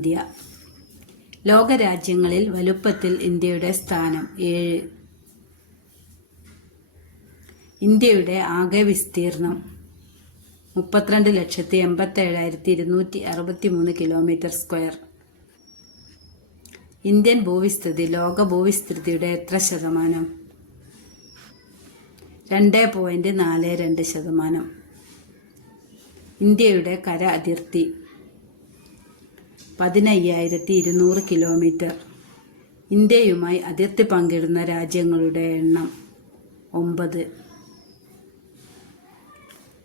India. ലോകരാജ്യങ്ങളിൽ വലുപ്പത്തിൽ ഇന്ത്യയുടെ സ്ഥാനം 7. ഇന്ത്യയുടെ ആകെ വിസ്തീർണം 32,87,263 കിലോമീറ്റർ സ്ക്വയർ. ഇന്ത്യൻ ഭൂവിസ്തൃതി ലോക ഭൂവിസ്തൃതിയുടെ എത്ര ശതമാനം? 2.42%. ഇന്ത്യയുടെ കര അതിർത്തി 15,200 കിലോമീറ്റർ. ഇന്ത്യയുമായി അതിർത്തി പങ്കിടുന്ന രാജ്യങ്ങളുടെ എണ്ണം 9.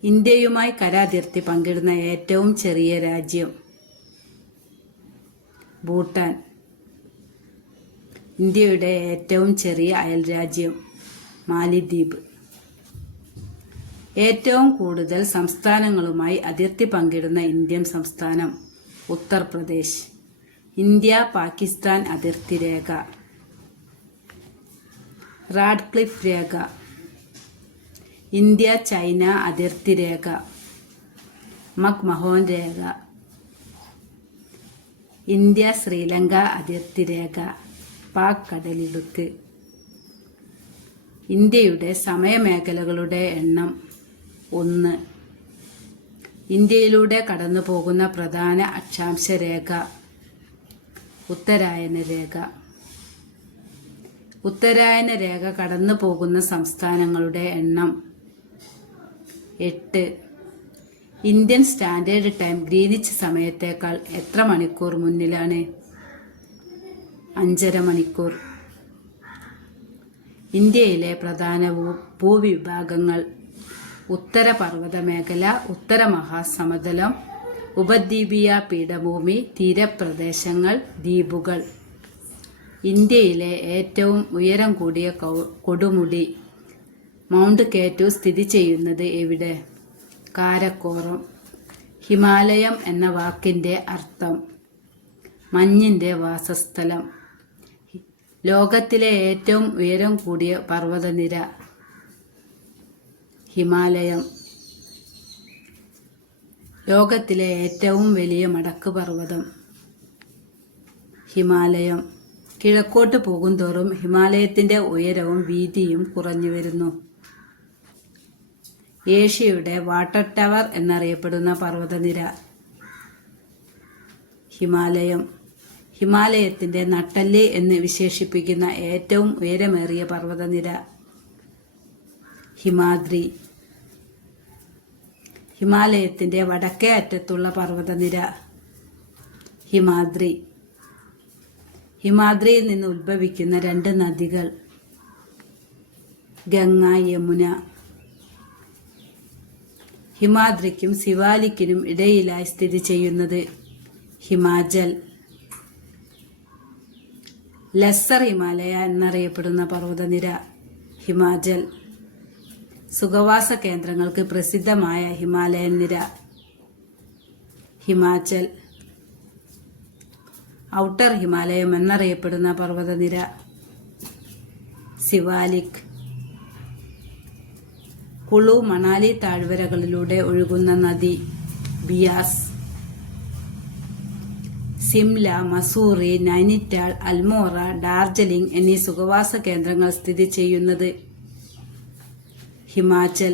ഇന്ത്യയുമായി കര അതിർത്തി പങ്കിടുന്ന ഏറ്റവും ചെറിയ രാജ്യം ഭൂട്ടാൻ. ഇന്ത്യയുടെ ഏറ്റവും ചെറിയ അയൽരാജ്യം മാലിദ്വീപ്. ഏറ്റവും കൂടുതൽ സംസ്ഥാനങ്ങളുമായി അതിർത്തി പങ്കിടുന്ന ഇന്ത്യൻ സംസ്ഥാനം ഉത്തർപ്രദേശ്. ഇന്ത്യ പാകിസ്ഥാൻ അതിർത്തി രേഖ റാഡ്ക്ലിഫ് രേഖ. ഇന്ത്യ ചൈന അതിർത്തി രേഖ മക്മഹോൻ രേഖ. ഇന്ത്യ ശ്രീലങ്ക അതിർത്തി രേഖ പാക് കടലിടുക്ക്. ഇന്ത്യയുടെ സമയമേഖലകളുടെ എണ്ണം 1. ഇന്ത്യയിലൂടെ കടന്നു പോകുന്ന പ്രധാന അക്ഷാംശ രേഖ ഉത്തരായന രേഖ. ഉത്തരായന രേഖ കടന്നു പോകുന്ന സംസ്ഥാനങ്ങളുടെ എണ്ണം 8. ഇന്ത്യൻ സ്റ്റാൻഡേർഡ് ടൈം ഗ്രീനിച്ച് സമയത്തേക്കാൾ എത്ര മണിക്കൂർ മുന്നിലാണ്? 5.5 മണിക്കൂർ. ഇന്ത്യയിലെ പ്രധാന ഭൂവിഭാഗങ്ങൾ ഉത്തര പർവ്വത മേഖല, ഉത്തര മഹാസമതലം, ഉപദ്വീപീയ പീഠഭൂമി, തീരപ്രദേശങ്ങൾ, ദ്വീപുകൾ. ഇന്ത്യയിലെ ഏറ്റവും ഉയരം കൂടിയ കൊടുമുടി മൗണ്ട് കേറ്റു സ്ഥിതി ചെയ്യുന്നത് എവിടെ? കാരക്കോറം. ഹിമാലയം എന്ന വാക്കിന്റെ അർത്ഥം മഞ്ഞിന്റെ വാസസ്ഥലം. ലോകത്തിലെ ഏറ്റവും ഉയരം കൂടിയ പർവ്വതനിര ഹിമാലയം. ലോകത്തിലെ ഏറ്റവും വലിയ മടക്ക് പർവ്വതം ഹിമാലയം. കിഴക്കോട്ട് പോകുന്തോറും ഹിമാലയത്തിന്റെ ഉയരവും വീതിയും കുറഞ്ഞു വരുന്നു. ഏഷ്യയുടെ വാട്ടർ ടവർ എന്നറിയപ്പെടുന്ന പർവ്വതനിര ഹിമാലയം. ഹിമാലയത്തിന്റെ നട്ടെല്ല് എന്ന് വിശേഷിപ്പിക്കുന്ന ഏറ്റവും ഉയരമേറിയ പർവ്വതനിര ഹിമാദ്രി. ഹിമാലയത്തിന്റെ വടക്കേ അറ്റത്തുള്ള പർവ്വതനിര ഹിമാദ്രി. ഹിമാദ്രിയിൽ നിന്ന് ഉത്ഭവിക്കുന്ന 2 നദികൾ ഗംഗ, യമുന. ഹിമാദ്രിക്കും സിവാലിക്കിനും ഇടയിലായി സ്ഥിതി ചെയ്യുന്നത് ഹിമാചൽ. ലെസ്സർ ഹിമാലയ എന്നറിയപ്പെടുന്ന പർവ്വതനിര ഹിമാചൽ. സുഖവാസ കേന്ദ്രങ്ങൾക്ക് പ്രസിദ്ധമായ ഹിമാലയൻ നിര ഹിമാചൽ. ഔട്ടർ ഹിമാലയം എന്നറിയപ്പെടുന്ന പർവ്വതനിര സിവാലിക്. കുളു മണാലി താഴ്വരകളിലൂടെ ഒഴുകുന്ന നദി ബിയാസ്. സിംല, മസൂറി, നൈനിറ്റാൾ, അൽമോറ, ഡാർജിലിംഗ് എന്നീ സുഖവാസ കേന്ദ്രങ്ങൾ സ്ഥിതി ചെയ്യുന്നത് ഹിമാചൽ.